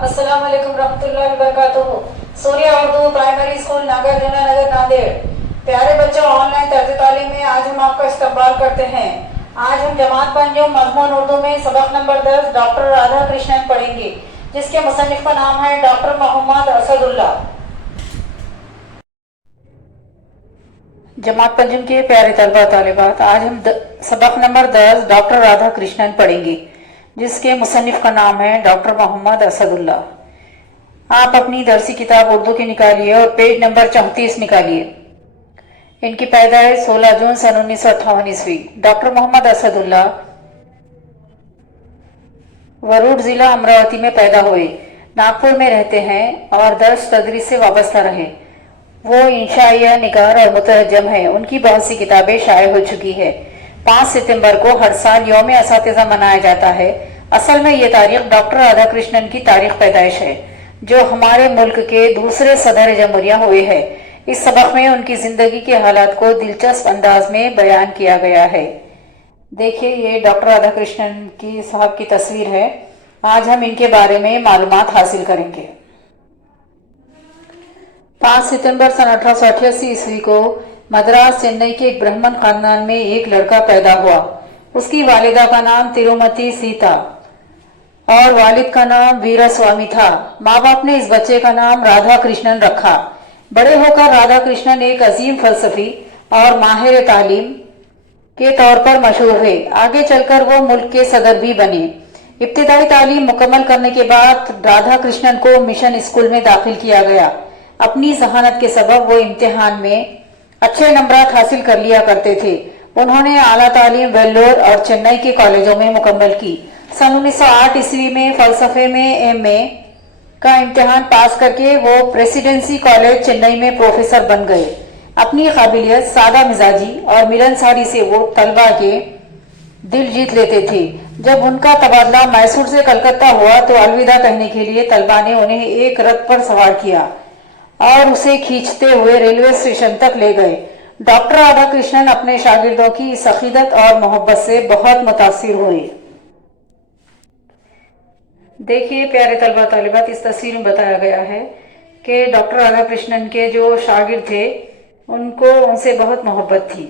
अस्सलाम वालेकुम रहमतुल्लाहि वबरकातुहू। सूर्या उर्दू प्राइमरी स्कूल नागार्जुना नगर नांदेड़। प्यारे बच्चों, ऑनलाइन तर्ज तालीम में आज हम आपका इस्तकबाल करते हैं। आज हम जमात पंजुम मजमून उर्दू में सबक नंबर 10 डॉक्टर राधा कृष्णन पढ़ेंगे, जिसके मुसन्निफ का नाम है डॉक्टर मोहम्मद असदुल्ला। जमात पंजुम के प्यारे तलबा तालिबात, आज हम सबक नंबर 10 डॉक्टर राधा कृष्णन पढ़ेंगे, जिसके मुसन्निफ का नाम है डॉक्टर मोहम्मद असदुल्ला। आप अपनी दरसी किताब उर्दू की निकालिए और पेज नंबर 34 निकालिए। इनकी पैदाइश 16 जून सन 1958 ईस्वी। डॉक्टर मोहम्मद असदुल्ला वरुड जिला अमरावती में पैदा हुए। नागपुर में रहते हैं और दर्स तदरीस से वाबस्ता रहे। वो इंशाइया, निगार और मुतरजम है। उनकी बहुत सी किताबें शाये हो चुकी है। 5 सितंबर को हर साल यौम असातिज़ा मनाया जाता है। असल में ये तारीख डॉक्टर राधा कृष्णन की तारीख पैदाइश है, जो हमारे मुल्क के दूसरे सदर जमहूरिया हुए हैं। इस सबक में उनकी जिंदगी के हालात को दिलचस्प अंदाज में बयान किया गया है। देखिए, ये डॉक्टर राधा कृष्णन की साहब की तस्वीर है। आज हम इनके बारे में मालूमात हासिल करेंगे। 5 सितंबर सन 1888 ईस्वी को मद्रास, चेन्नई के एक ब्राह्मण खानदान में एक लड़का पैदा हुआ। उसकी वालिदा का नाम तिरुमती सीता और वालिद का नाम वीरास्वामी था। माँ बाप ने इस बच्चे का नाम राधा कृष्णन रखा। बड़े होकर राधा कृष्णन एक अजीम फलसफी और माहिर तालीम के तौर पर मशहूर हुए। आगे चलकर वो मुल्क के सदर भी बने। इब्तिदाई तालीम मुकम्मल करने के बाद राधा कृष्णन को मिशन स्कूल में दाखिल किया गया। अपनी जहानत के सबब वो इम्तिहान में अच्छे नंबरात हासिल कर लिया करते थे। उन्होंने आला तालीम वेल्लोर और चेन्नई के कॉलेजों में मुकम्मल की। सन 1908 ईस्वी में फलसफे में एमए का इम्तिहान पास करके वो प्रेसिडेंसी कॉलेज चेन्नई में प्रोफेसर बन गए। अपनी काबिलियत, सादा मिजाजी और मिलनसारी से वो तलबा के दिल जीत लेते थे। जब उनका तबादला मैसूर से कलकत्ता हुआ तो अलविदा कहने के लिए तलबा ने उन्हें एक रथ पर सवार किया और उसे खींचते हुए रेलवे स्टेशन तक ले गए। डॉक्टर राधा कृष्णन अपने शागिर्दों की इस अकीदत और मोहब्बत से बहुत मुतासिर हुए। देखिए प्यारे तलबा तालिबात, इस तस्वीर में बताया गया है कि डॉक्टर राधा कृष्णन के जो शागिर्द थे उनको उनसे बहुत मोहब्बत थी।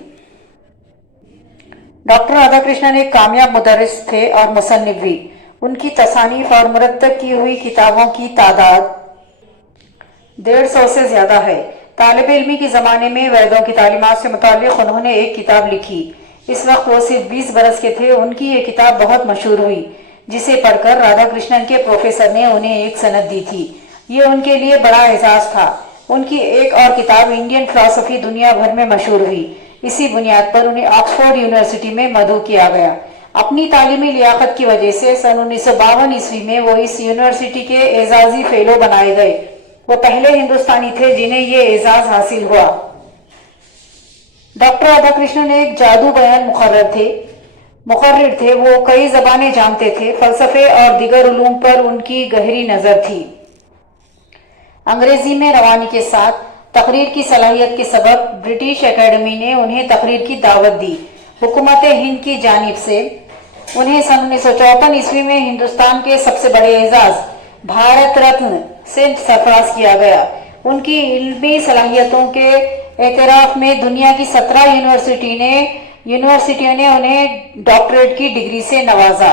डॉक्टर राधा कृष्णन एक कामयाब मुदर्रिस थे और मुसन्निफ भी। उनकी तसानीफ और मुरत्तब की हुई किताबों की तादाद 150 से ज्यादा है। तालिब इल्मी के ज़माने में वैदों की तालीमात से मुताल्लिक़ उन्होंने एक किताब लिखी। इस वक्त वो सिर्फ 20 बरस के थे। उनकी ये किताब बहुत मशहूर हुई, जिसे पढ़कर राधा कृष्णन के प्रोफेसर ने उन्हें एक सनद दी थी। ये उनके लिए बड़ा एजाज था। उनकी एक और किताब इंडियन फिलॉसफी दुनिया भर में मशहूर हुई। इसी बुनियाद पर उन्हें ऑक्सफोर्ड यूनिवर्सिटी में मदऊ किया गया। अपनी तालीमी लियाकत की वजह से सन 1952 ईस्वी में वो इस यूनिवर्सिटी के एजाजी फेलो बनाए गए। वो पहले हिंदुस्तानी थे जिन्हें ये एजाज हासिल हुआ। डॉक्टर राधा कृष्णन एक जादू बयान मुकर्रिर थे। वो कई जबानें जानते थे। फलसफे और दिगर उलूम पर उनकी गहरी नजर थी। अंग्रेजी में रवानी के साथ तकरीर की सलाहियत के सबब ब्रिटिश एकेडमी ने उन्हें तकरीर की दावत दी। हुकूमत हिंद की जानिब से उन्हें सन 1954 ईस्वी में हिंदुस्तान के सबसे बड़े एजाज भारत रत्न से सरफराज किया गया। उनकी इल्मी सलाहियतों के एतराफ में दुनिया की 17 यूनिवर्सिटियों ने उन्हें डॉक्टरेट की डिग्री से नवाजा।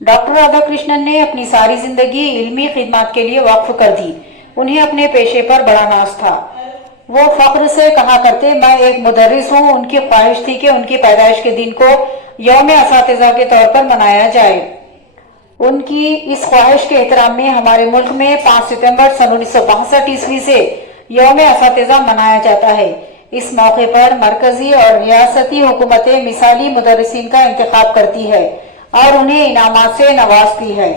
डॉक्टर राधा कृष्णन ने अपनी सारी जिंदगी इल्मी खिदमत के लिए वक्फ कर दी। उन्हें अपने पेशे पर बड़ा नाज था। वो फख्र से कहा करते, मैं एक मुदर्रिस हूँ। उनकी ख्वाहिश थी कि उनकी पैदाइश के दिन को यौम असातिज़ा के तौर पर मनाया जाए। उनकी इस ख्वाहिश के एहतराम में हमारे मुल्क में 5 सितंबर सन 1962 ईस्वी से यौम असातिज़ा मनाया जाता है। इस मौके पर मरकजी और रियासती हुकूमतें मिसाली मुदर्रिसीन का इंतखाब करती है और उन्हें इनामात से नवाजती है।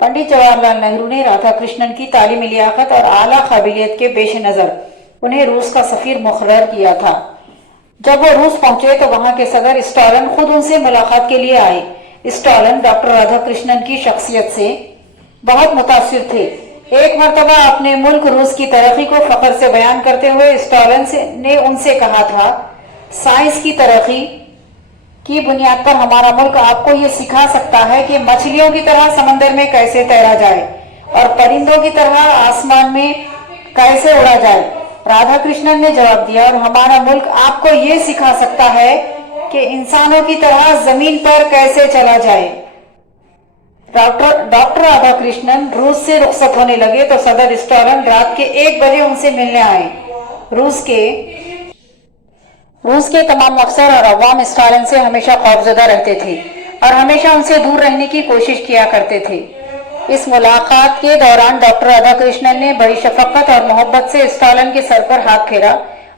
पंडित जवाहरलाल नेहरू ने राधा कृष्णन की तालीमी लियाकत और आला काबिलियत के पेश नज़र उन्हें रूस का सफीर मुकर्रर किया था। जब वो रूस पहुंचे तो वहां के सदर स्टालिन खुद उनसे मुलाकात के लिए आए। स्टालिन डॉक्टर राधा कृष्णन की शख्सियत से बहुत मुतासिर थे। एक मरतबा अपने मुल्क रूस की तरक्की को फख्र से बयान करते हुए स्टालिन ने उनसे कहा था, साइंस की तरक्की की बुनियाद पर हमारा मुल्क आपको ये सिखा सकता है कि मछलियों की तरह समंदर में कैसे तैरा जाए और परिंदों की तरह आसमान में कैसे उड़ा जाए। राधा कृष्णन ने जवाब दिया, और हमारा मुल्क आपको ये सिखा सकता है कि इंसानों की तरह जमीन पर कैसे चला जाए। डॉक्टर राधाकृष्णन रूस से रुखसत होने लगे तो सदर स्टॉलन रात के 1 बजे उनसे मिलने आए। रूस के तमाम अफसर और अवाम स्टालिन से हमेशा खौफजदा रहते थे और हमेशा उनसे दूर रहने की कोशिश किया करते थे। इस मुलाकात के दौरान डॉक्टर राधाकृष्णन ने बड़ी शफकत और मोहब्बत से स्टालिन के सर पर हाथ फेरा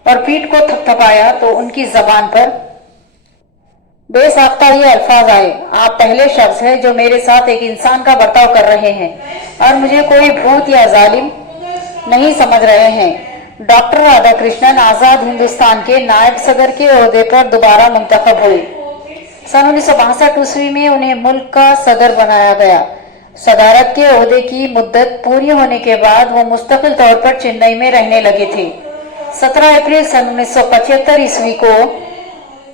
और पीठ को थपथपाया तो उनकी जबान पर बेसाख्ता ये अल्फाज आए, आप पहले शख्स हैं जो मेरे साथ एक इंसान का बर्ताव कर रहे हैं और मुझे कोई भूत या जालिम नहीं समझ रहे हैं। डॉक्टर राधाकृष्णन आज़ाद हिंदुस्तान के नायब सदर के ओहदे पर दोबारा मुंतखब हुए। सन 1962 ईस्वी में उन्हें मुल्क का सदर बनाया गया। सदारत के ओहदे की मुद्दत पूरी होने के बाद वो मुस्तकिल तौर पर चेन्नई में रहने लगे थे। 17 अप्रैल सन 1975 ईस्वी को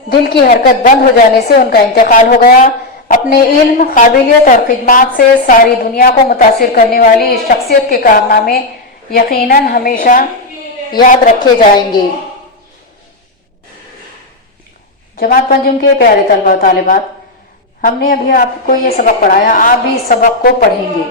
दिल की हरकत बंद हो जाने से उनका इंतकाल हो गया। अपने इल्म, काबिलियत और खिदमात से सारी दुनिया को मुतासिर करने वाली इस शख्सियत के कारनामे यकीनन हमेशा याद रखे जाएंगे। जमात पंजुम के प्यारे तलबा और तालिबात, हमने अभी आपको ये सबक पढ़ाया, आप भी इस सबक को पढ़ेंगे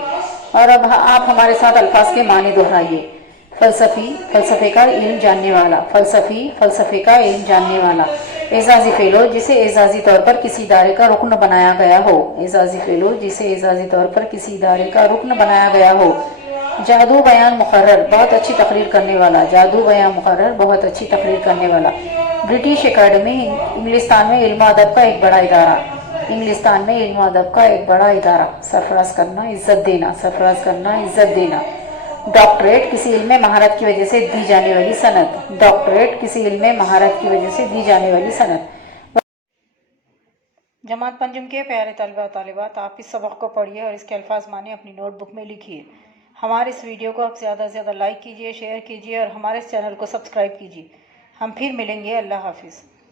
और अब आप हमारे साथ अल्फाज के मानी दोहराइए। फलसफी, फलसफे का इल्म जानने वाला। फलसफी, फलसफे का इल्म जानने वाला। एजाजी फेलो, जिसे एजाजी तौर पर किसी इदारे का रुकन बनाया गया हो। एजाजी फेलो, जिसे एजाजी तौर पर किसी इदारे का रुकन बनाया गया हो। जादू बयान मुकर्रर, बहुत अच्छी तकरीर करने वाला। जादू बयान मुकर्रर, बहुत अच्छी तकरीर करने वाला। ब्रिटिश एकेडमी, इंग्लिस्तान में इल्म अदब का एक बड़ा इदारा। इंग्लिस्तान में इल्म अदब का एक बड़ा इदारा। सरफराज करना, इज्जत देना। सरफराज करना, इज्जत देना। डॉक्टरेट, किसी इल्म में महारत की वजह से दी जाने वाली सनद। डॉक्टरेट, किसी इल्म में महारत की वजह से दी जाने वाली सनद। जमात पंजुम के प्यारे तलबा और तालिबात, आप इस सबक को पढ़िए और इसके अल्फाज माने अपनी नोटबुक में लिखिए। हमारे इस वीडियो को आप ज़्यादा से ज़्यादा लाइक कीजिए, शेयर कीजिए और हमारे इस चैनल को सब्सक्राइब कीजिए। हम फिर मिलेंगे। अल्लाह हाफिज़।